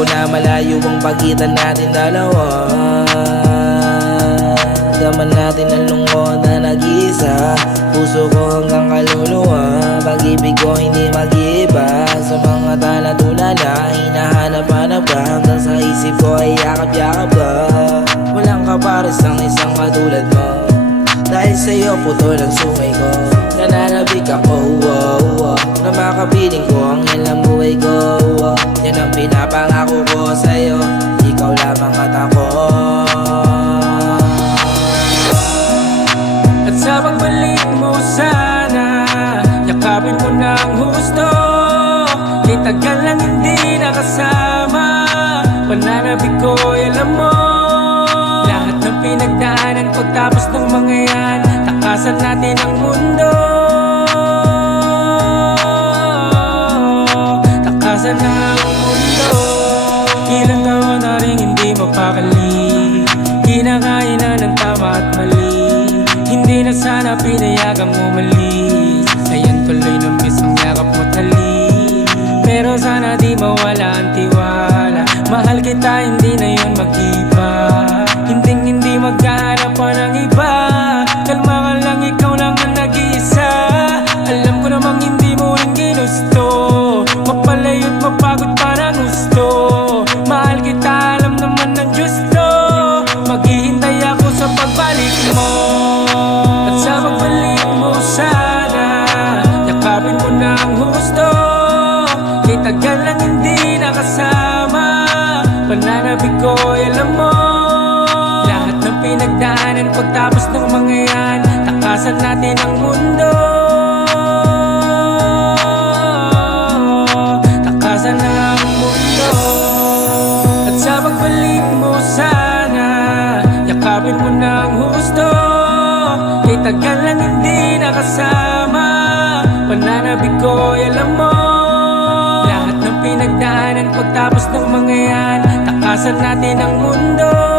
ko na malayo ang pagitan natin dalawa. Daman natin ang lungkot na nag-iisa, puso ko hanggang kaluluwa. Pag-ibig ko hindi mag-iiba, sa mga tala-tulala hinahanap-hanap ka, hanggang sa isip ko ay yakap-yakap ka. Walang kapares ang isang katulad mo, dahil sa'yo putol ang sungay ko. Nananabik ako, na makapiling ko ang ilang buhay ko. Yan ang pinapangako ko sa'yo, ikaw lamang at ako. At sa pagbalik mo sana, yakapin mo ng husto. Di tagal lang hindi nakasama, pananabik ko'y alam mo. Lahat ng pinagdaanan pagtapos ng mga yan, takasan natin ang mundo. Takasan na ang mundo. Ilang taon na rin hindi mapakali, kinakain na ng tama at mali. Hindi na sana pinayagang umalis, ngayon tuloy na miss ang yakap mo't halik. Pero sana di mawala ang tiwala, mahal kita hindi na yun mag-iba. Hindi maghahanap pa ng iba, kalma ka lang, ikaw lang ang nag-iisa. Alam ko namang hindi mo rin ginusto, mapalayo't mapagod pa ng gusto. Mahal kita, alam naman ng Diyos to, maghihintay ako sa pagbalik mo. At sa pagbalik mo sana, yakapin mo ng husto. Di tagal lang hindi nakasama, pananabik ko'y alam mo. Lahat ng pinagdaanan pagtapos ng mga yan, takasan natin ang mundo. Takasan na ang mundo. At sa pagbalik mo sana, yakapin mo ng husto. Di tagal lang hindi nakasama, pananabik ko'y alam mo. Lahat ng pinagdaanan pagtapos ng mga yan, takasan natin ang mundo.